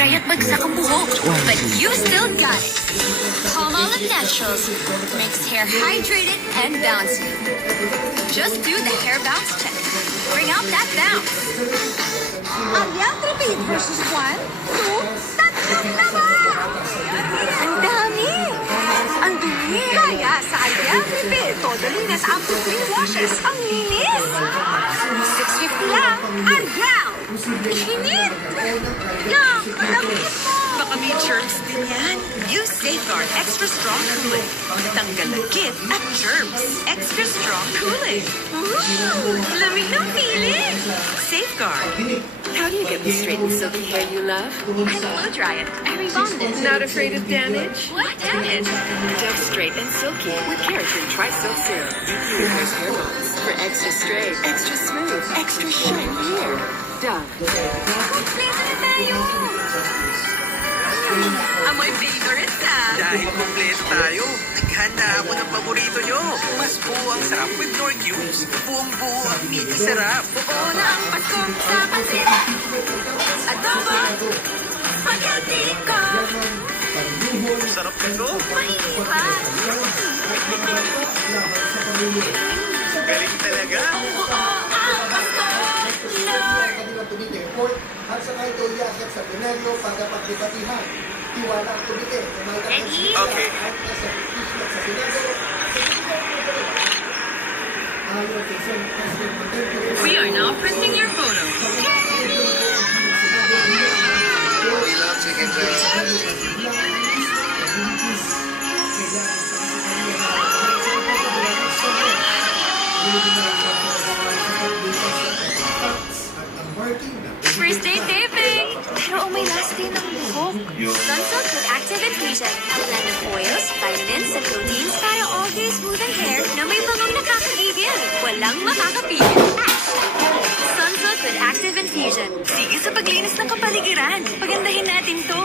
dry at bagsak ang buhok. But you still got it. Palmolive Naturals makes hair hydrated and bouncy. Just do the hair bounce check. Bring out that bounce. Ariel, repeat versus 1, 2, tatlong laba! Ang dami! Ang dumi! Kaya sa Ariel, repeat, totally net up to 3 washes. Ang linis! 650 lang, Ariel! Hinit! Yang, malambot mo! Baka may germs din yan. Use Safeguard Extra Strong Cooling. Tanggal lagkit at germs. Extra Strong Cooling. Ooh, lamig ng feeling! Safeguard. How do you get the straight and silky hair you love? I blow dry it. I rebond it. Not afraid of damage? What Damage? Dove Straight and Silky with Keratin Tri-Silk Serum. Your hair's hair bonds for extra straight, extra smooth, extra shiny hair. Dove. Kompleto na tayo! Amoy favorite na. Dahil kumpleto tayo, naghanda ako ng paborito nyo. Mas buo ang sarap with Nor Cubes. Buong-buo ang meaty sarap. Oo na ang Pasko sa pansit! Adobo! Spaghetti ko! Sarap nito. Mahihipad! Galing talaga. Oo ang Pasko! Lord! At saka ito iyakyat sa plenaryo para pagdebatihan. Tiwala ang komite. Ready? Okay. Sa Senado. We are now printing your photo. We love chicken joy. First day taping! Pero may last day ng buhok. Sunsilk with Active Infusion. A blend of oils, vitamins, and proteins para all-day smooth ang hair na may bangong nakakagigil. Walang makakapigil. Sunsilk with Active Infusion. Sige sa paglinis ng kapaligiran. Pagandahin natin to.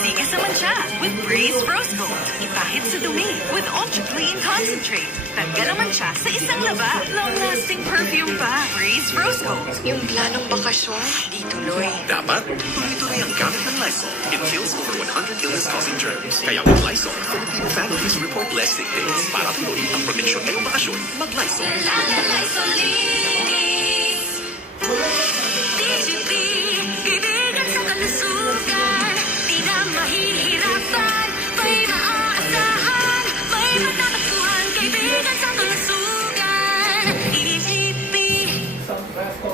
Sige sa mancha with Breeze Rose Gold. Ipahid sa dumi with Ultra Clean Concentrate. Tanggal ang mancha sa isang laba. Long-lasting perfume pa. Breeze Rose Gold. Yung planong bakasyon, di tuloy. Dapat, tuloy-tuloy ang gamit ng Lysol. It kills over 100 illness-causing germs. Kaya with Lysol, Filipino families report less sick days. Para tuloy ang proteksyon ngayong bakasyon, mag-Lysol. La la la, Isolin!